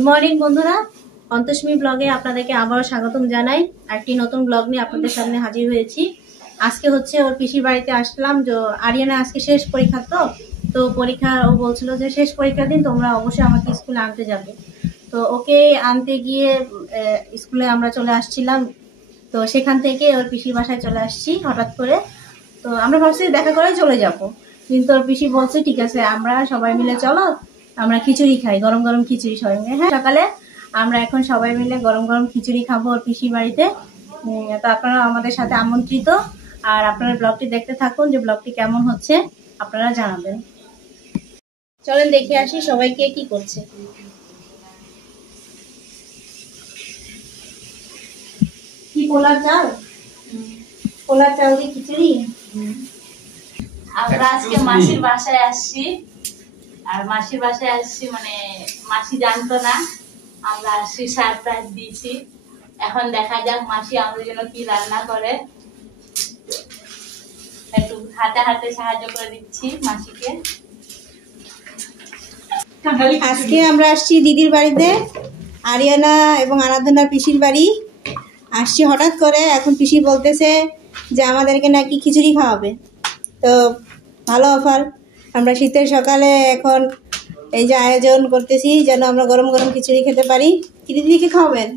Good morning বন্ধুরা, অন্তস্মী ব্লগে আপনাদেরকে আবারও স্বাগতম জানাই। একটি নতুন ব্লগ নিয়ে আপনাদের সামনে হাজির হয়েছি। আজকে হচ্ছে ওর পিসির বাড়িতে আসলাম। যে আরিয়ানা আজকে শেষ পরীক্ষা, তো পরীক্ষা ও বলছিল যে শেষ পরীক্ষার দিন তোমরা অবশ্যই আমাকে স্কুলে আনতে যাবে। তো ওকে আনতে গিয়ে স্কুলে আমরা চলে আসছিলাম। তো সেখান থেকে ওর পিসির বাসায় চলে আসছি হঠাৎ করে। তো আমরা ভাবছি দেখা করে চলে যাব, কিন্তু ওর পিসি বলছে ঠিক আছে আমরা সবাই মিলে চলো, আমরা খিচুড়ি খাই, গরম গরম খিচুড়ি সবাই মিলে। হ্যাঁ, সকালে আমরা এখন সবাই মিলে গরম গরম খিচুড়ি খাবো ওর পিসির বাড়িতে। তো আপনারা আমাদের সাথে আমন্ত্রিত। আর আপনারা ব্লগটি দেখতে থাকুন, যে ব্লগটি কেমন হচ্ছে আপনারা জানাবেন। চলেন দেখে আসি সবাই কে কি করছে। কি পোলার চাল, পোলার চাল দিয়ে খিচুড়ি। আমরা আজকে মাসির বাসায় আসছি। আর মাসির বাসায় আসছি মানে মাসি জানতো না, আমরা আসছি সারপ্রাইজ দিয়েছি। এখন দেখা যাক মাসি আমাদের জন্য কি রান্না করে। একটু হাতে হাতে সাহায্য করে দিচ্ছি মাসিকে। আজকে আমরা আসছি দিদির বাড়িতে, আরিয়ানা এবং আরাধনার পিসির বাড়ি আসছি হঠাৎ করে। এখন পিসি বলতেছে যে আমাদেরকে নাকি খিচুড়ি খাওয়াবে। তো ভালো অফার, আমরা শীতের সকালে এখন এই যে আয়োজন করতেছি যেন আমরা গরম গরম খিচুড়ি খেতে পারি। কি দিদিকে খাওয়াবেন?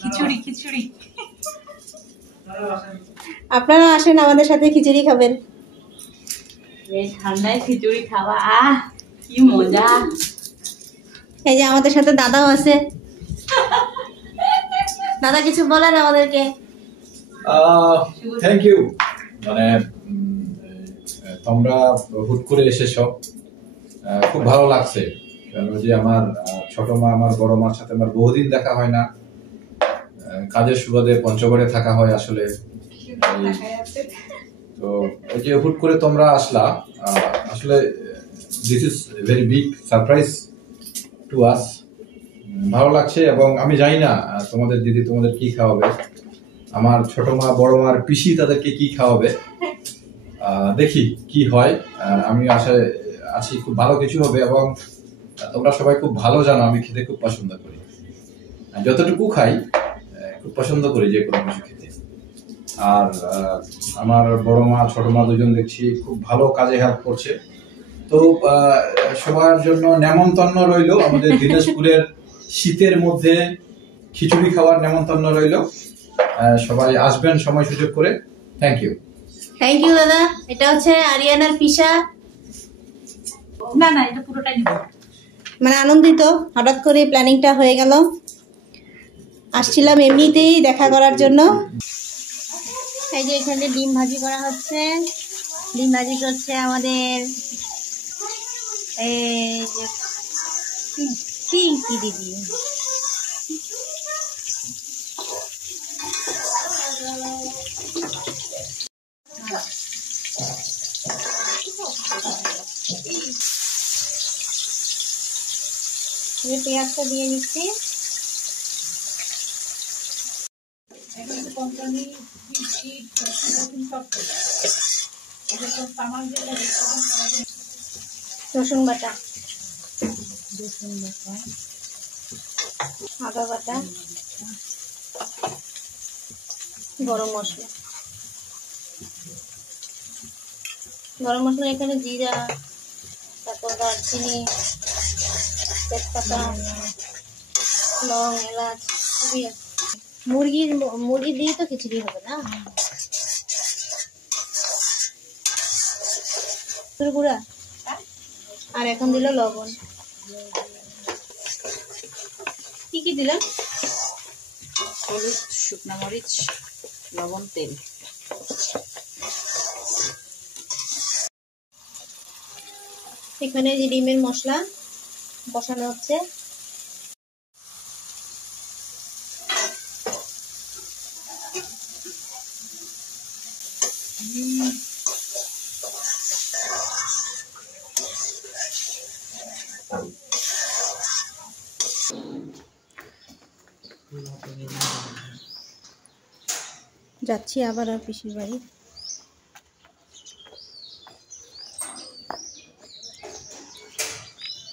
খিচুড়ি খিচুড়ি। আপনারা আসেন আমাদের সাথে খিচুড়ি খাবেন। এই ঠান্ডায় খিচুড়ি খাওয়া কি মজা। এই যে আমাদের সাথে দাদাও আছে। দাদা কিছু বলেন আমাদেরকে। Thank you. মানে তোমরা হুট করে এসেছো, খুব ভালো লাগছে। কেন যে আমার ছোট মা, আমার বড় মার সাথে আমার বহুদিন দেখা হয় না। কাজের সুবাদে পঞ্চগড়ে থাকা হয় আসলে। তো এই যে হুট করে তোমরা আসলা, আসলে this is very big surprise to us. ভালো লাগছে। এবং আমি জানি না তোমাদের দিদি তোমাদের কি খাওয়াবে, আমার ছোট মা বড় মার পিসি তাদেরকে কি খাওয়াবে। দেখি কি হয়। আমি আশায় আছি খুব ভালো কিছু হবে। এবং তোমরা সবাই খুব ভালো জানো আমি খেতে খুব পছন্দ করি, যতটুকু খাই খুব পছন্দ করি যে কোনো কিছু খেতে। আর আমার বড় মা ছোট মা দুজন দেখছি খুব ভালো কাজে হেল্প করছে। তো সবার জন্য নেমন্তন্ন রইল, আমাদের দিনাজপুরের শীতের মধ্যে খিচুড়ি খাওয়ার নেমন্তন্ন রইল। সবাই আসবেন সময় সুযোগ করে। Thank you. থ্যাংক ইউ দাদা। এটা হচ্ছে আরিয়ানার পিসা। না না, এটা পুরোটাই নিব। মানে আনন্দিত, হঠাৎ করে প্ল্যানিংটা হয়ে গেল। আসছিলাম এমনিতেই দেখা করার জন্য। এই যে এখানে ডিম ভাজি করা হচ্ছে। ডিম ভাজি করছে আমাদের এই যে পিঙ্কি দিদি। পেঁয়াজটা দিয়ে দিচ্ছি। রসুন বাটা, আদা বাটা, গরম মশলা। গরম মশলা এখানে জিরা, তারপর দারচিনি, তেজপাতা, লং, এলাচ সবই আছে। মুরগি দিয়ে তো খিচুড়ি হবে না। গুঁড়া আর এখন দিল লবণ। কি কি দিলাম? হলুদ, শুকনো মরিচ, লবণ, তেল। এখানে যে ডিমের মশলা বসানো হচ্ছে। যাচ্ছি আবার আর পিসির বাড়ি।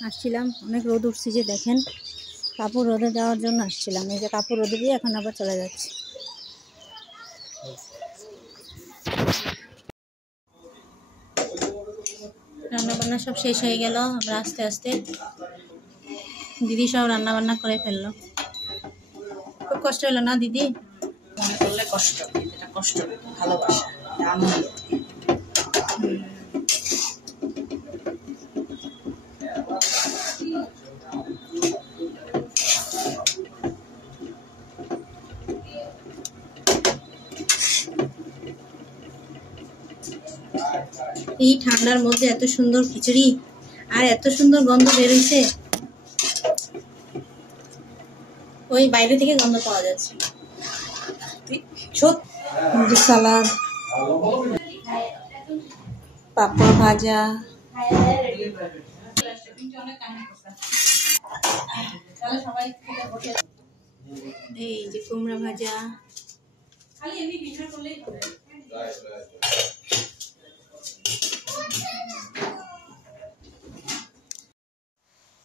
আসছিলাম, অনেক রোদ উঠছে যে দেখেন। কাপড় রোদে দেওয়ার জন্য আসছিলাম, এই যে কাপড় রোদে দিয়ে এখন আবার চলে যাচ্ছি। রান্না বান্না সব শেষ হয়ে গেল, আমরা আস্তে আস্তে দিদি সব রান্না বান্না করে ফেললো। খুব কষ্ট হলো না দিদি? মনে করলে কষ্ট, এটা কষ্ট ভালোবাসা, এটা আনন্দ। এই ঠান্ডার মধ্যে এত সুন্দর খিচুড়ি আর এত সুন্দর গন্ধ বেরোইছে, ওই বাইরে থেকে গন্ধ পাওয়া যাচ্ছে। সালাদ, পাপড় ভাজা, এই যে কুমড়া ভাজা,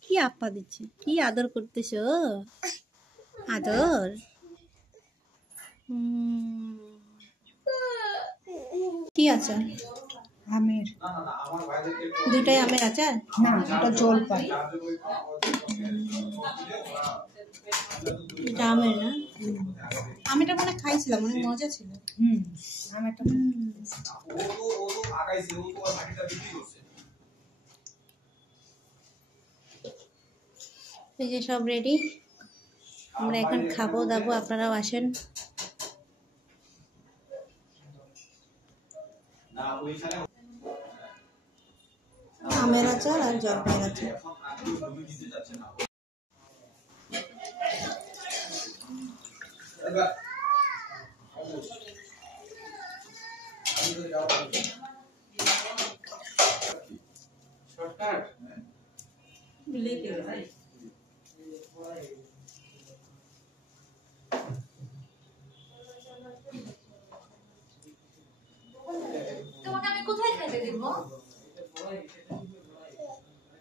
কি আপা দিচ্ছে, কি আদর করতেছো? আদর কি আচার? আমের। দুটাই আমের আচার? না, এটা জলপাই। এটা আমের না? আমেরটা মনে খাইছিলাম, অনেক মজা ছিল। আমেরটা এই যে সব রেডি, আমরা এখন খাবো দাবো, আপনারাও আসেন। আমের আচার আর জলপাইয়ের আচার। তোমাকে আমি কোথায় খাইতে দিব?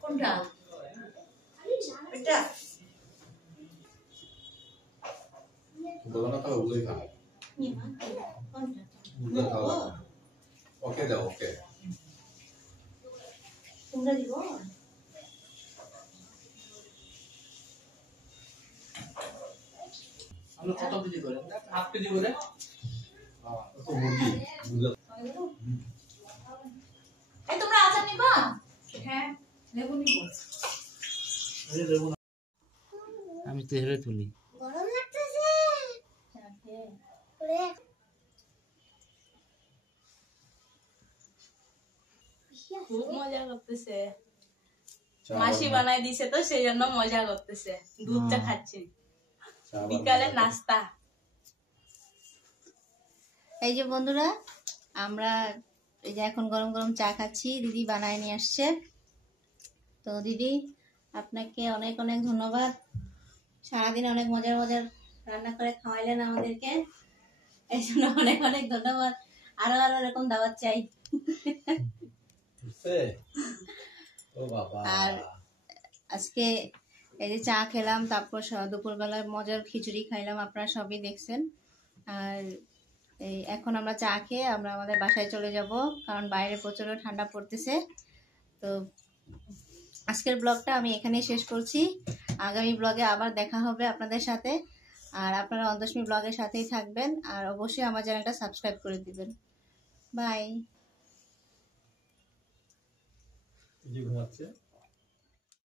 কোনটা? এটা ওকে দাও, ওকে। তোমরা দিব? আমরা কত কেজি করে? হাফ কেজি করে? তো মুরগি এই তোমরা আচার নিবা? হ্যাঁ, লেবু নিব। আমি তো হেরে তুলি। গরম লাগতেছে। খুব মজা করতেছে, মাসি বানাই দিছে তো সেই জন্য মজা করতেছে, দুধটা খাচ্ছি, বিকালে নাস্তা। এই যে বন্ধুরা, আমরা এই যে এখন গরম গরম চা খাচ্ছি, দিদি বানায় নিয়ে আসছে। তো দিদি আপনাকে অনেক অনেক ধন্যবাদ, সারাদিন অনেক মজার মজার রান্না করে খাওয়াইলেন আমাদেরকে, এই জন্য অনেক অনেক ধন্যবাদ। আরো আরো এরকম দাওয়াত চাই। আর আজকে এই যে চা খেলাম, তারপর দুপুরবেলায় মজার খিচুড়ি খাইলাম, আপনারা সবই দেখছেন। আর এই এখন আমরা চা খেয়ে আমরা আমাদের বাসায় চলে যাব, কারণ বাইরে প্রচন্ড ঠান্ডা পড়তেছে। তো আজকের ব্লগটা আমি এখানেই শেষ করছি, আগামী ব্লগে আবার দেখা হবে আপনাদের সাথে। আর আপনারা অন্তস্মি ব্লগের সাথেই থাকবেন, আর অবশ্যই আমার চ্যানেলটা সাবস্ক্রাইব করে দিবেন। বাই। ঘুমাচ্ছে।